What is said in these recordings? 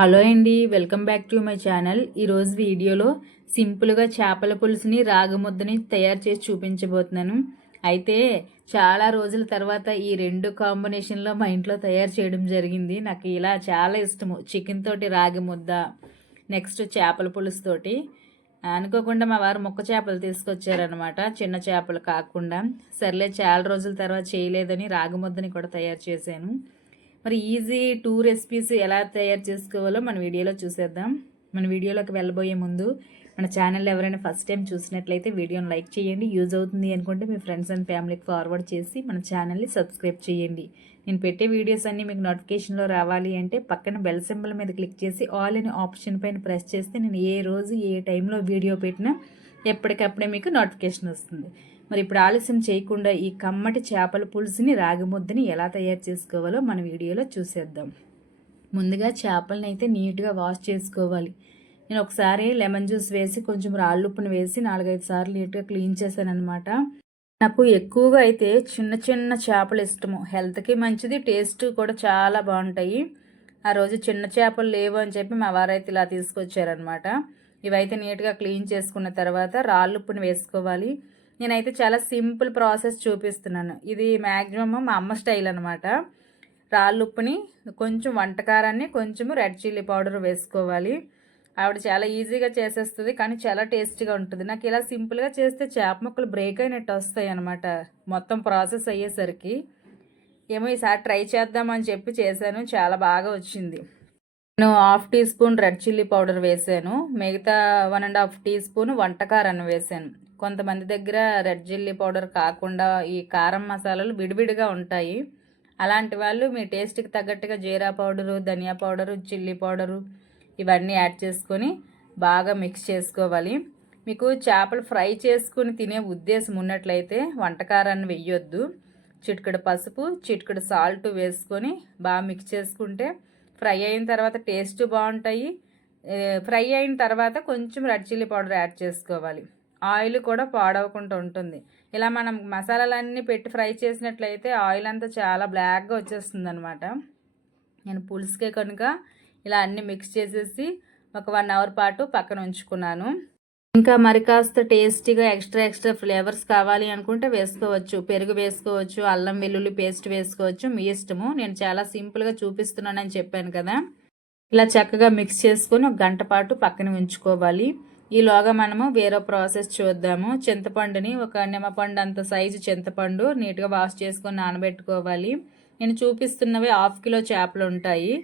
Hello అండి welcome back to my channel. ఈరోజు వీడియోలో సింపుల్గా చేపల పులుసుని రాగముద్దని తయారు చేసి చూపించబోతున్నాను. అయితే చాలా రోజుల తర్వాత ఈ రెండు కాంబినేషన్లో మా ఇంట్లో తయారు చేయడం జరిగింది. నాకు ఇలా చాలా ఇష్టము. చికెన్ తోటి రాగి ముద్ద నెక్స్ట్ చేపల పులుసుతోటి అనుకోకుండా మా వారు మొక్క చేపలు తీసుకొచ్చారనమాట చిన్న చేపలు కాకుండా. సర్లే చాలా రోజుల తర్వాత చేయలేదని రాగి ముద్దని కూడా తయారు చేశాను. మరి ఈజీ టూ రెసిపీస్ ఎలా తయారు చేసుకోవాలో మన వీడియోలో చూసేద్దాం. మన వీడియోలోకి వెళ్ళబోయే ముందు మన ఛానల్ ఎవరైనా ఫస్ట్ టైం చూసినట్లయితే వీడియోని లైక్ చేయండి. యూజ్ అవుతుంది అనుకుంటే మీ ఫ్రెండ్స్ అండ్ ఫ్యామిలీకి ఫార్వర్డ్ చేసి మన ఛానల్ని సబ్స్క్రైబ్ చేయండి. నేను పెట్టే వీడియోస్ అన్నీ మీకు నోటిఫికేషన్లో రావాలి అంటే పక్కన బెల్ సింబల్ మీద క్లిక్ చేసి ఆల్ అనే ఆప్షన్ పైన ప్రెస్ చేస్తే నేను ఏ రోజు ఏ టైంలో వీడియో పెట్టినా ఎప్పటికప్పుడే మీకు నోటిఫికేషన్ వస్తుంది. మరి ఇప్పుడు ఆలస్యం చేయకుండా ఈ కమ్మటి చేపల పులుసుని రాగి ముద్దని ఎలా తయారు చేసుకోవాలో మన వీడియోలో చూసేద్దాం. ముందుగా చేపలను అయితే నీట్గా వాష్ చేసుకోవాలి. నేను ఒకసారి లెమన్ జ్యూస్ వేసి కొంచెం రాళ్ళుప్పును వేసి నాలుగైదు సార్లు నీట్గా క్లీన్ చేశాను అనమాట నాకు ఎక్కువగా అయితే చిన్న చిన్న చేపలు ఇష్టము. హెల్త్కి మంచిది టేస్ట్ కూడా చాలా బాగుంటాయి. ఆ రోజు చిన్న చేపలు లేవు అని చెప్పి మా వారైతే ఇలా తీసుకొచ్చారనమాట ఇవైతే నీట్గా క్లీన్ చేసుకున్న తర్వాత రాళ్ళుప్పుని వేసుకోవాలి. నేనైతే చాలా సింపుల్ ప్రాసెస్ చూపిస్తున్నాను. ఇది మ్యాక్సిమమ్ మా అమ్మ స్టైల్ అనమాట రాళ్ళుప్పుని కొంచెం వంటకారాన్ని కొంచెము రెడ్ చిల్లీ పౌడర్ వేసుకోవాలి. ఆవిడ చాలా ఈజీగా చేసేస్తుంది కానీ చాలా టేస్టీగా ఉంటుంది. నాకు ఇలా సింపుల్గా చేస్తే చేప ముక్కలు బ్రేక్ అయినట్టు వస్తాయి అనమాట మొత్తం ప్రాసెస్ అయ్యేసరికి. ఏమో ఈసారి ట్రై చేద్దామని చెప్పి చేశాను చాలా బాగా వచ్చింది. నేను half teaspoon red chilli powder వేసాను మిగతా one and half teaspoon వంటకారాన్ని వేసాను. కొంతమంది దగ్గర రెడ్ చిల్లీ పౌడర్ కాకుండా ఈ కారం మసాలాలు విడివిడిగా ఉంటాయి. అలాంటి వాళ్ళు మీ టేస్ట్కి తగ్గట్టుగా జీరా పౌడరు ధనియా పౌడరు చిల్లీ పౌడరు ఇవన్నీ యాడ్ చేసుకొని బాగా మిక్స్ చేసుకోవాలి. మీకు చేపలు ఫ్రై చేసుకుని తినే ఉద్దేశం ఉన్నట్లయితే వంటకారాన్ని వెయ్యొద్దు. చిటికెడు పసుపు చిటికెడు సాల్ట్ వేసుకొని బాగా మిక్స్ చేసుకుంటే ఫ్రై అయిన తర్వాత టేస్ట్ బాగుంటాయి. ఫ్రై అయిన తర్వాత కొంచెం రెడ్ చిల్లీ పౌడర్ యాడ్ చేసుకోవాలి. ఆయిల్ కూడా పాడవకుండా ఉంటుంది. ఇలా మనం మసాలాలన్నీ పెట్టి ఫ్రై చేసినట్లయితే ఆయిల్ అంతా చాలా బ్లాక్గా వచ్చేస్తుంది అనమాట నేను పులుసుకే కనుక ఇలా అన్నీ మిక్స్ చేసేసి ఒక వన్ అవర్ పాటు పక్కన ఉంచుకున్నాను. ఇంకా మరి కాస్త టేస్టీగా ఎక్స్ట్రా ఎక్స్ట్రా ఫ్లేవర్స్ కావాలి అనుకుంటే వేసుకోవచ్చు. పెరుగు వేసుకోవచ్చు అల్లం వెల్లుల్లి పేస్ట్ వేసుకోవచ్చు. మీ ఇష్టము. నేను చాలా సింపుల్గా చూపిస్తున్నానని చెప్పాను కదా. ఇలా చక్కగా మిక్స్ చేసుకొని ఒక గంట పాటు పక్కన ఉంచుకోవాలి. ఈలోగా మనము వేరే ప్రాసెస్ చూద్దాము. చింతపండుని ఒక నిమ్మపండు అంత సైజు చింతపండు నీట్గా వాష్ చేసుకొని నానబెట్టుకోవాలి. నేను చూపిస్తున్నవి హాఫ్ కిలో చేపలు ఉంటాయి.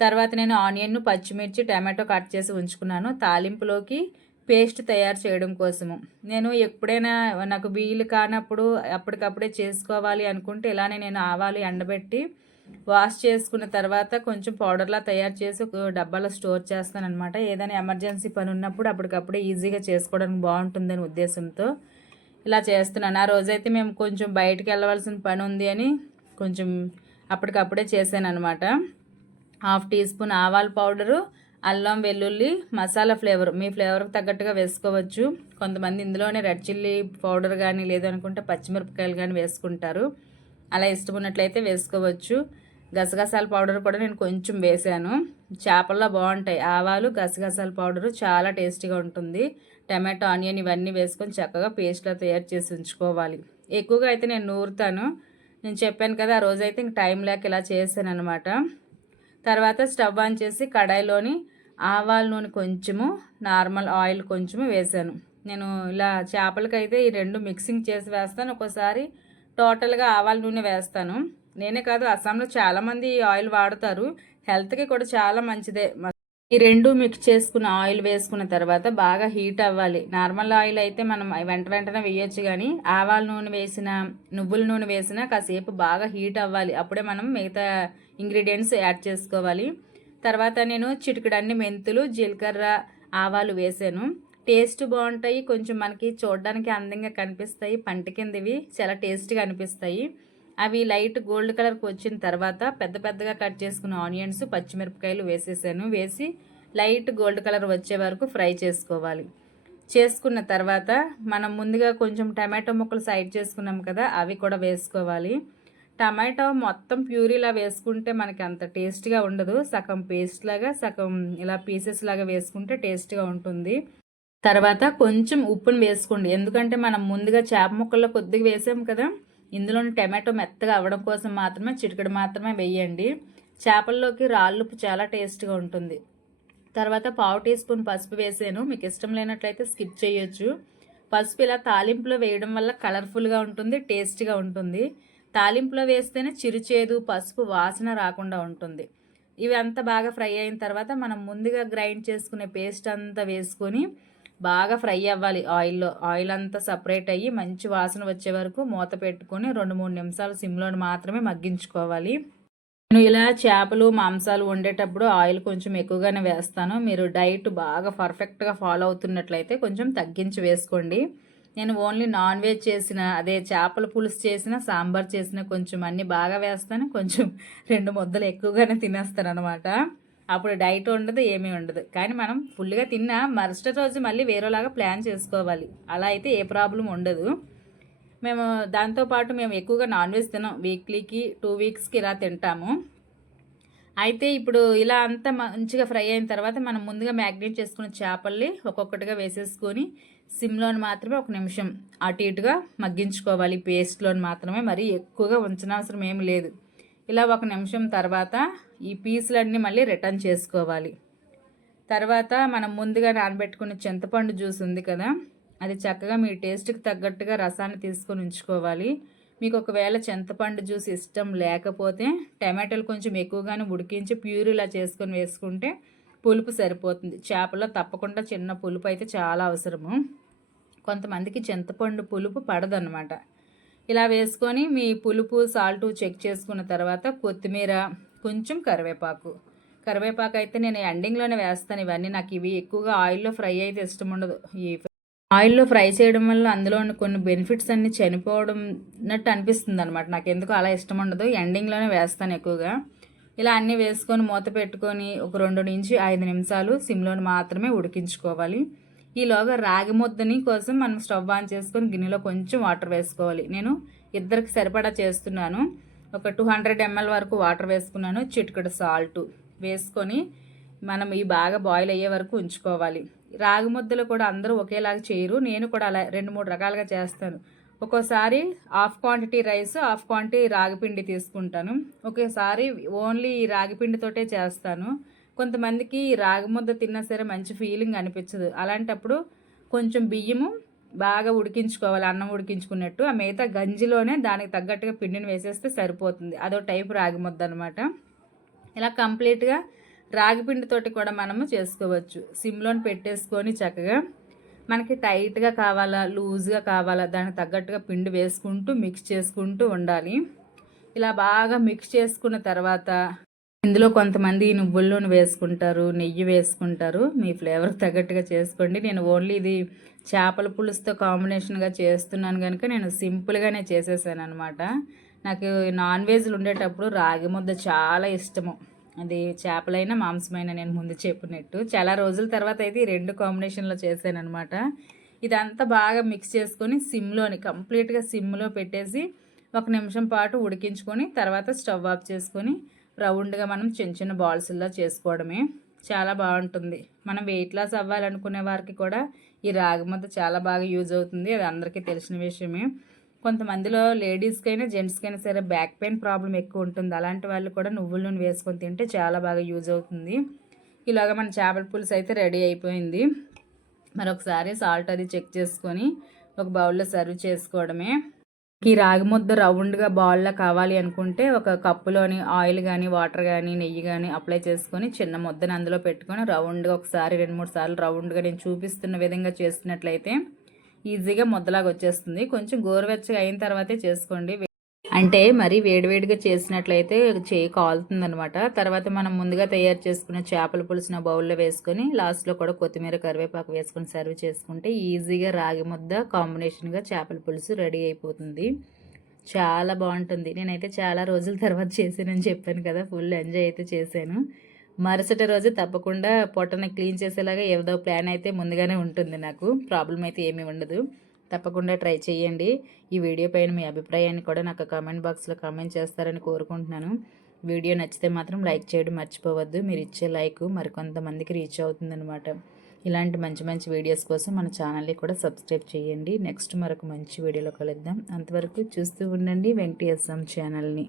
తర్వాత నేను ఆనియన్ పచ్చిమిర్చి టమాటో కట్ చేసి ఉంచుకున్నాను. తాలింపులోకి పేస్ట్ తయారు చేయడం కోసము. నేను ఎప్పుడైనా నాకు వీలు కానప్పుడు అప్పటికప్పుడే చేసుకోవాలి అనుకుంటే ఇలానే నేను ఆవాలు ఎండబెట్టి వాష్ చేసుకున్న తర్వాత కొంచెం పౌడర్లా తయారు చేసి ఒక డబ్బాలో స్టోర్ చేస్తాను అనమాట ఏదైనా ఎమర్జెన్సీ పని ఉన్నప్పుడు అప్పటికప్పుడే ఈజీగా చేసుకోవడానికి బాగుంటుందని ఉద్దేశంతో ఇలా చేస్తున్నాను. ఆ రోజైతే మేము కొంచెం బయటికి వెళ్ళవలసిన పని ఉంది అని కొంచెం అప్పటికప్పుడే చేశాను అనమాట హాఫ్ టీ స్పూన్ ఆవాల పౌడరు అల్లం వెల్లుల్లి మసాలా ఫ్లేవర్. మీ ఫ్లేవర్కి తగ్గట్టుగా వేసుకోవచ్చు. కొంతమంది ఇందులోనే రెడ్ చిల్లీ పౌడర్ కానీ లేదనుకుంటే పచ్చిమిరపకాయలు కానీ వేసుకుంటారు. అలా ఇష్టం ఉన్నట్లయితే వేసుకోవచ్చు. గసగసాల పౌడర్ కూడా నేను కొంచెం వేసాను. చేపల్లో బాగుంటాయి. ఆవాలు గసగసాల పౌడరు చాలా టేస్టీగా ఉంటుంది. టమాటో ఆనియన్ ఇవన్నీ వేసుకొని చక్కగా పేస్ట్లో తయారు చేసి ఉంచుకోవాలి. ఎక్కువగా అయితే నేను నూరుతాను. నేను చెప్పాను కదా ఆ రోజైతే ఇంక టైం లేక ఇలా చేశాను అనమాట తర్వాత స్టవ్ ఆన్ చేసి కడాయిలోని ఆవాల నూనె కొంచెము నార్మల్ ఆయిల్ కొంచెము వేసాను. నేను ఇలా చేపలకైతే ఈ రెండు మిక్సింగ్ చేసి వేస్తాను. ఒక్కోసారి టోటల్గా ఆవాల నూనె వేస్తాను. నేనే కాదు అస్సాంలో చాలామంది ఈ ఆయిల్ వాడతారు. హెల్త్కి కూడా చాలా మంచిదే. ఈ రెండు మిక్స్ చేసుకున్న ఆయిల్ వేసుకున్న తర్వాత బాగా హీట్ అవ్వాలి. నార్మల్ ఆయిల్ అయితే మనం వెంట వెంటనే వేయొచ్చు కానీ ఆవాల నూనె వేసిన నువ్వుల నూనె వేసిన కాసేపు బాగా హీట్ అవ్వాలి. అప్పుడే మనం మిగతా ఇంగ్రీడియంట్స్ యాడ్ చేసుకోవాలి. తర్వాత నేను చిటికడన్ని మెంతులు జీలకర్ర ఆవాలు వేసాను. టేస్ట్ బాగుంటాయి. కొంచెం మనకి చూడడానికి అందంగా కనిపిస్తాయి. పంట కిందవి చాలా టేస్ట్గా అనిపిస్తాయి. అవి లైట్ గోల్డ్ కలర్కి వచ్చిన తర్వాత పెద్ద పెద్దగా కట్ చేసుకున్న ఆనియన్స్ పచ్చిమిరపకాయలు వేసేసాను. వేసి లైట్ గోల్డ్ కలర్ వచ్చే వరకు ఫ్రై చేసుకోవాలి. చేసుకున్న తర్వాత మనం ముందుగా కొంచెం టమాటో ముక్కలు సైడ్ చేసుకున్నాం కదా అవి కూడా వేసుకోవాలి. టమాటో మొత్తం ప్యూరీలా వేసుకుంటే మనకి అంత టేస్ట్గా ఉండదు. సగం పేస్ట్ లాగా సగం ఇలా పీసెస్ లాగా వేసుకుంటే టేస్ట్గా ఉంటుంది. తర్వాత కొంచెం ఉప్పుని వేసుకోండి. ఎందుకంటే మనం ముందుగా చేప ముక్కల్లో కొద్దిగా వేసాం కదా ఇందులోని టమాటో మెత్తగా అవ్వడం కోసం మాత్రమే చిటికెడు మాత్రమే వేయండి. చేపల్లోకి రాళ్ళుప్పు చాలా టేస్ట్గా ఉంటుంది. తర్వాత పావు టీ స్పూన్ పసుపు వేసాను. మీకు ఇష్టం లేనట్లయితే స్కిప్ చేయొచ్చు. పసుపు ఇలా తాలింపులో వేయడం వల్ల కలర్ఫుల్గా ఉంటుంది టేస్ట్గా ఉంటుంది. తాలింపులో వేస్తేనే చిరుచేదు పసుపు వాసన రాకుండా ఉంటుంది. ఇవి అంతా బాగా ఫ్రై అయిన తర్వాత మనం ముందుగా గ్రైండ్ చేసుకునే పేస్ట్ అంతా వేసుకొని బాగా ఫ్రై అవ్వాలి. ఆయిల్లో ఆయిల్ అంతా సపరేట్ అయ్యి మంచి వాసన వచ్చే వరకు మూత పెట్టుకొని రెండు మూడు నిమిషాలు సిమ్లో మాత్రమే మగ్గించుకోవాలి. నేను ఇలా చేపలు మాంసాలు వండేటప్పుడు ఆయిల్ కొంచెం ఎక్కువగానే వేస్తాను. మీరు డైట్ బాగా పర్ఫెక్ట్గా ఫాలో అవుతున్నట్లయితే కొంచెం తగ్గించి వేసుకోండి. నేను ఓన్లీ నాన్ వెజ్ చేసిన అదే చేపల పులుసు చేసిన సాంబార్ చేసిన కొంచెం అన్నీ బాగా వేస్తాను. కొంచెం రెండు ముద్దలు ఎక్కువగానే తినేస్తాను అనమాట అప్పుడు డైట్ ఉండదు ఏమీ ఉండదు. కానీ మనం ఫుల్గా తిన్నా మరుసటి రోజు మళ్ళీ వేరేలాగా ప్లాన్ చేసుకోవాలి. అలా అయితే ఏ ప్రాబ్లం ఉండదు. మేము దాంతోపాటు మేము ఎక్కువగా నాన్ వెజ్ తినాం. వీక్లీకి టూ వీక్స్కి ఇలా తింటాము. అయితే ఇప్పుడు ఇలా అంతా మంచిగా ఫ్రై అయిన తర్వాత మనం ముందుగా మ్యాగ్నేట్ చేసుకున్న చేపల్ని ఒక్కొక్కటిగా వేసేసుకొని సిమ్లోని మాత్రమే ఒక నిమిషం అటు ఇటుగా మగ్గించుకోవాలి. పేస్ట్లోని మాత్రమే. మరి ఎక్కువగా ఉంచనవసరం ఏమి లేదు. ఇలా ఒక నిమిషం తర్వాత ఈ పీసులన్నీ మళ్ళీ రిటర్న్ చేసుకోవాలి. తర్వాత మనం ముందుగా నానబెట్టుకున్న చింతపండు జ్యూస్ ఉంది కదా అది చక్కగా మీ టేస్ట్కి తగ్గట్టుగా రసాన్ని తీసుకొని ఉంచుకోవాలి. మీకు ఒకవేళ చింతపండు జ్యూస్ ఇష్టం లేకపోతే టమాటాలు కొంచెం ఎక్కువగానే ఉడికించి ప్యూరిలా చేసుకొని వేసుకుంటే పులుపు సరిపోతుంది. చేపలో తప్పకుండా చిన్న పులుపు అయితే చాలా అవసరము. కొంతమందికి చింతపండు పులుపు పడదన్నమాట. ఇలా వేసుకొని మీ పులుపు సాల్ట్ చెక్ చేసుకున్న తర్వాత కొత్తిమీర కొంచెం కరివేపాకు. కరివేపాకు అయితే నేను ఎండింగ్లోనే వేస్తాను. ఇవన్నీ నాకు ఇవి ఎక్కువగా ఆయిల్లో ఫ్రై అయితే ఇష్టం ఉండదు. ఈ ఆయిల్లో ఫ్రై చేయడం వల్ల అందులో కొన్ని బెనిఫిట్స్ అన్నీ చనిపోవడం నట్టు అనిపిస్తుంది అనమాట నాకు ఎందుకు అలా ఇష్టం ఉండదు. ఎండింగ్లోనే వేస్తాను ఎక్కువగా. ఇలా అన్నీ వేసుకొని మూత పెట్టుకొని ఒక రెండు నుంచి ఐదు నిమిషాలు సిమ్లోని మాత్రమే ఉడికించుకోవాలి. ఈలోగా రాగి ముద్దని కోసం మనం స్టవ్ ఆన్ చేసుకొని గిన్నెలో కొంచెం వాటర్ వేసుకోవాలి. నేను ఇద్దరికి సరిపడా చేస్తున్నాను. ఒక టూ హండ్రెడ్ ఎంఎల్ వరకు వాటర్ వేసుకున్నాను. చిటికెడు సాల్ట్ వేసుకొని మనం ఈ బాగా బాయిల్ అయ్యే వరకు ఉంచుకోవాలి. రాగి ముద్దలు కూడా అందరూ ఒకేలాగా చేయరు. నేను కూడా అలా రెండు మూడు రకాలుగా చేస్తాను. ఒక్కోసారి half quantity rice half quantity రాగిపిండి తీసుకుంటాను. ఒకేసారి ఓన్లీ రాగిపిండితోటే చేస్తాను. కొంతమందికి రాగి ముద్ద తిన్నా సరే మంచి ఫీలింగ్ అనిపించదు. అలాంటప్పుడు కొంచెం బియ్యము బాగా ఉడికించుకోవాలి అన్నం ఉడికించుకున్నట్టు. ఆ మిగతా గంజిలోనే దానికి తగ్గట్టుగా పిండిని వేసేస్తే సరిపోతుంది. అదో టైప్ రాగి ముద్ద అనమాట ఇలా కంప్లీట్గా రాగి పిండితోటి కూడా మనము చేసుకోవచ్చు. సిమ్లోని పెట్టేసుకొని చక్కగా మనకి టైట్గా కావాలా లూజ్గా కావాలా దానికి తగ్గట్టుగా పిండి వేసుకుంటూ మిక్స్ చేసుకుంటూ ఉండాలి. ఇలా బాగా మిక్స్ చేసుకున్న తర్వాత ఇందులో కొంతమంది నువ్వుల్లోని వేసుకుంటారు నెయ్యి వేసుకుంటారు. మీ ఫ్లేవర్ తగ్గట్టుగా చేసుకోండి. నేను ఓన్లీ ఇది చేపల పులుసుతో కాంబినేషన్గా చేస్తున్నాను కనుక నేను సింపుల్గానే చేసేసాను అనమాట నాకు నాన్ వెజ్లు ఉండేటప్పుడు రాగి ముద్ద చాలా ఇష్టము. అది చేపలైనా మాంసమైనా నేను ముందు చెప్పినట్టు. చాలా రోజుల తర్వాత అయితే ఈ రెండు కాంబినేషన్లో చేశాను అనమాట ఇదంతా బాగా మిక్స్ చేసుకొని సిమ్లోని కంప్లీట్గా సిమ్లో పెట్టేసి ఒక నిమిషం పాటు ఉడికించుకొని తర్వాత స్టవ్ ఆఫ్ చేసుకొని రౌండ్గా మనం చిన్న చిన్న బాల్స్లా చేసుకోవడమే. చాలా బాగుంటుంది. మనం వెయిట్ లాస్ అవ్వాలనుకునే వారికి కూడా ఈ రాగి ముద్ద చాలా బాగా యూజ్ అవుతుంది. అది అందరికీ తెలిసిన విషయమే. కొంతమందిలో లేడీస్కైనా జెంట్స్కైనా సరే బ్యాక్ పెయిన్ ప్రాబ్లం ఎక్కువ ఉంటుంది. అలాంటి వాళ్ళు కూడా నువ్వుల నూనె వేసుకొని తింటే చాలా బాగా యూజ్ అవుతుంది. ఇలాగ మన చేపల పులుసు అయితే రెడీ అయిపోయింది. మరొకసారి సాల్ట్ అది చెక్ చేసుకొని ఒక బౌల్లో సర్వ్ చేసుకోవడమే. ఈ రాగి ముద్ద రౌండ్గా బాల్లా కావాలి అనుకుంటే ఒక కప్పులోని ఆయిల్ కానీ వాటర్ కానీ నెయ్యి కానీ అప్లై చేసుకొని చిన్న ముద్దని అందులో పెట్టుకొని రౌండ్గా ఒకసారి రెండు మూడు సార్లు రౌండ్గా నేను చూపిస్తున్న విధంగా చేసినట్లయితే ఈజీగా ముద్దలాగా వచ్చేస్తుంది. కొంచెం గోరువెచ్చగా అయిన తర్వాతే చేసుకోండి. అంటే మరి వేడివేడిగా చేసినట్లయితే చేయి కాలుతుంది అనమాట తర్వాత మనం ముందుగా తయారు చేసుకున్న చేపల పులుసున బౌల్లో వేసుకొని లాస్ట్లో కూడా కొత్తిమీర కరివేపాకు వేసుకొని సర్వ్ చేసుకుంటే ఈజీగా రాగి ముద్ద కాంబినేషన్గా చేపల పులుసు రెడీ అయిపోతుంది. చాలా బాగుంటుంది. నేనైతే చాలా రోజుల తర్వాత చేశానని చెప్పాను కదా ఫుల్ ఎంజాయ్ అయితే చేశాను. మరుసటి రోజు తప్పకుండా పొట్టని క్లీన్ చేసేలాగా ఏదో ప్లాన్ అయితే ముందుగానే ఉంటుంది నాకు. ప్రాబ్లం అయితే ఏమీ ఉండదు. తప్పకుండా ట్రై చేయండి. ఈ వీడియో పైన మీ అభిప్రాయాన్ని కూడా నాకు కామెంట్ బాక్స్లో కామెంట్ చేస్తారని కోరుకుంటున్నాను. వీడియో నచ్చితే మాత్రం లైక్ చేయడం మర్చిపోవద్దు. మీరు ఇచ్చే లైక్ మరికొంతమందికి రీచ్ అవుతుందన్నమాట. ఇలాంటి మంచి మంచి వీడియోస్ కోసం మన ఛానల్ని కూడా సబ్స్క్రైబ్ చేయండి. నెక్స్ట్ మరొక మంచి వీడియోలో కలుద్దాం. అంతవరకు చూస్తూ ఉండండి వెంకటేశ్వం ఛానల్ని.